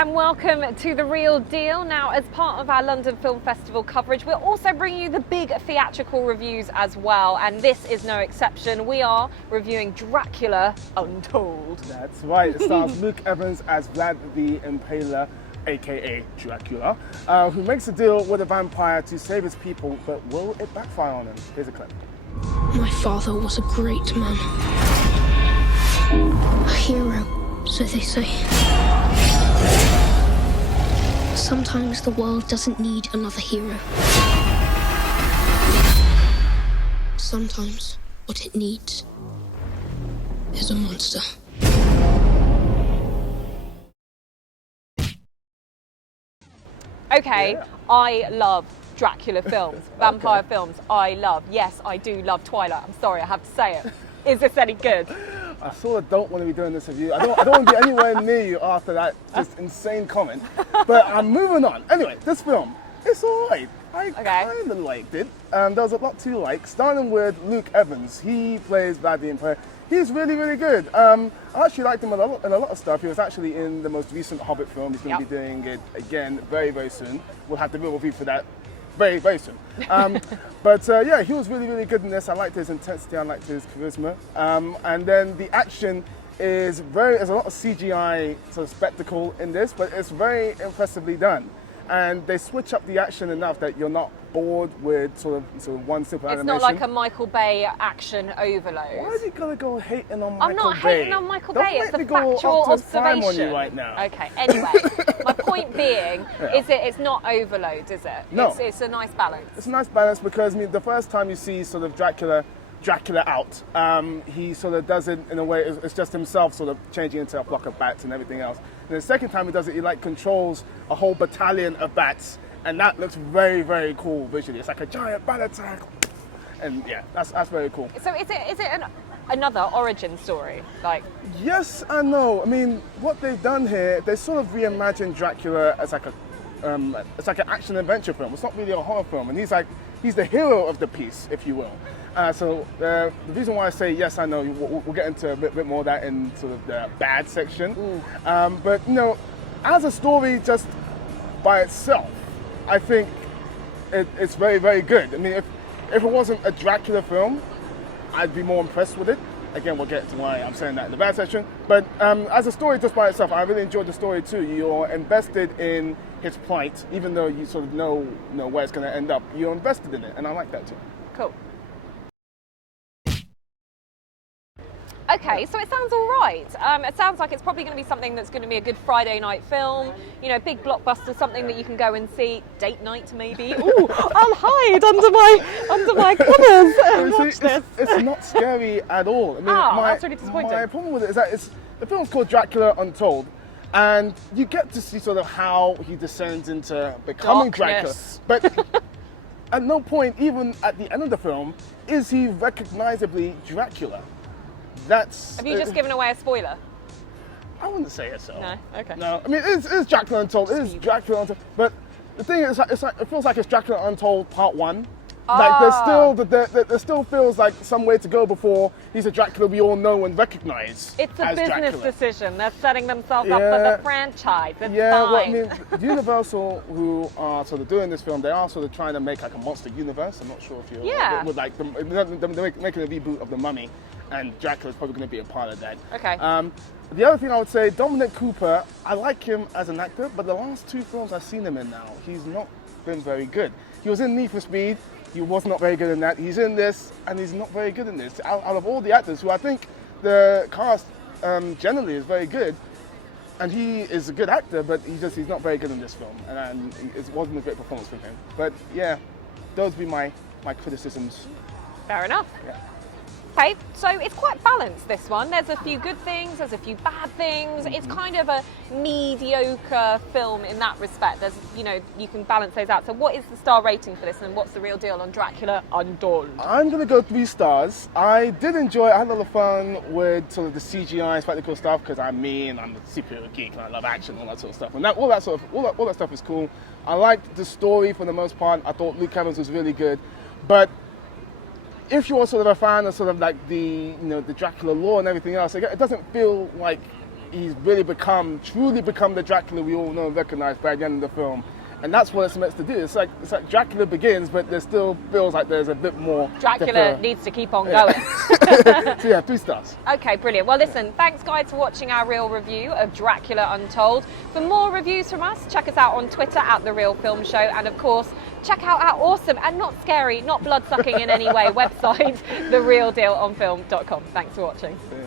and welcome to The Real Deal. Now, as part of our London Film Festival coverage, we're also bringing you the big theatrical reviews as well, and this is no exception. We are reviewing Dracula Untold. That's right. It stars Luke Evans as Vlad the Impaler, aka Dracula, who makes a deal with a vampire to save his people, but will it backfire on him? Here's a clip. My father was a great man. A hero, so they say. Sometimes the world doesn't need another hero. Sometimes what it needs is a monster. Okay, Yeah. I love Dracula films, vampire Okay. films. I love. Yes, I do love Twilight. I'm sorry, I have to say it. Is this any good? I sort of don't want to be doing this review. I don't want to be anywhere near you after that just insane comment. But I'm moving on. Anyway, this film, it's alright. I kind of liked it. There was a lot to like. Starting with Luke Evans. He plays Vlad the Impaler. He's really, really good. I actually liked him in a lot of stuff. He was actually in the most recent Hobbit film. He's going to be doing it again very, very soon. We'll have the real review for that very, very soon. But yeah, he was really, really good in this. I liked his intensity. I liked his charisma. And then the action is there's a lot of CGI sort of spectacle in this, but it's very impressively done. And they switch up the action enough that you're not bored with sort of one simple animation. It's not like a Michael Bay action overload. Why is he gonna go hating on Michael Bay? I'm not hating on Michael Bay. It's a Don't make me factual go Optimus Prime observation. on you right now. Okay. Anyway, my point being is it's not overload, is it? No. It's a nice balance. It's a nice balance because I mean the first time you see sort of Dracula out, he sort of does it in a way it's just himself sort of changing into a flock of bats and everything else. And the second time he does it, he like controls a whole battalion of bats, and that looks very, very cool visually. It's like a giant bat attack, and yeah, that's very cool. So is it another origin story? Like, Yes and no. I mean, what they've done here, they sort of reimagined Dracula as like it's like an action adventure film. It's not really a horror film, and he's the hero of the piece, if you will. So the reason why I say yes, I know, we'll get into a bit more of that in sort of the bad section. But you know, as a story just by itself, I think it's very, very good. I mean, if it wasn't a Dracula film, I'd be more impressed with it. Again, we'll get to why I'm saying that in the bad section. But as a story just by itself, I really enjoyed the story too. You're invested in his plight, even though you sort of know where it's going to end up. You're invested in it, and I like that too. cool. Okay, so it sounds all right. It sounds like it's probably going to be something that's going to be a good Friday night film. You know, big blockbuster, something that you can go and see. Date night, maybe. Ooh, I'll hide under my covers and watch this. It's not scary at all. I mean, that's really disappointing. My problem with it is that the film's called Dracula Untold, and you get to see sort of how he descends into becoming Darkness. Dracula. But at no point, even at the end of the film, is he recognizably Dracula. Have you just given away a spoiler? I wouldn't say it so. No? Okay. No, I mean, it's Dracula Untold. It is Dracula Untold. But the thing is, it feels like it's Dracula Untold Part 1. Like, there still feels like some way to go before he's a Dracula we all know and recognize. It's a as business Dracula. decision. They're setting themselves up for the franchise. It's Yeah, well, I fine. mean, Universal, who are sort of doing this film, they are sort of trying to make like a monster universe. I'm not sure if you're with like they're making a reboot of The Mummy, and Dracula's probably going to be a part of that. Okay. The other thing I would say, Dominic Cooper, I like him as an actor, but the last two films I've seen him in now, he's not been very good. He was in Need for Speed. He was not very good in that. He's in this, and he's not very good in this. Out of all the actors, who I think the cast generally is very good, and he is a good actor, but he's not very good in this film, and it wasn't a great performance from him. But yeah, those would be my criticisms. Fair enough. Yeah. Okay, so it's quite balanced, this one. There's a few good things, there's a few bad things. It's kind of a mediocre film in that respect. There's, you can balance those out. So what is the star rating for this, and what's the real deal on Dracula Untold? I'm going to go 3 stars. I did enjoy it. I had a lot of fun with sort of the CGI spectacle stuff, because I'm me and I'm a superhero geek and I love action and all that sort of stuff. And all that stuff is cool. I liked the story for the most part. I thought Luke Evans was really good. But if you're sort of a fan of sort of like the Dracula lore and everything else, it doesn't feel like he's really truly become the Dracula we all know and recognize by the end of the film. And that's what it's meant to do. It's like Dracula begins, but there still feels like there's a bit more. Dracula needs to keep on going. So yeah, 3 stars. Okay, brilliant. Well, listen, thanks guys for watching our real review of Dracula Untold. For more reviews from us, check us out on Twitter at The Real Film Show. And of course, check out our awesome and not scary, not blood-sucking in any way website, therealdealonfilm.com. Thanks for watching. Yeah.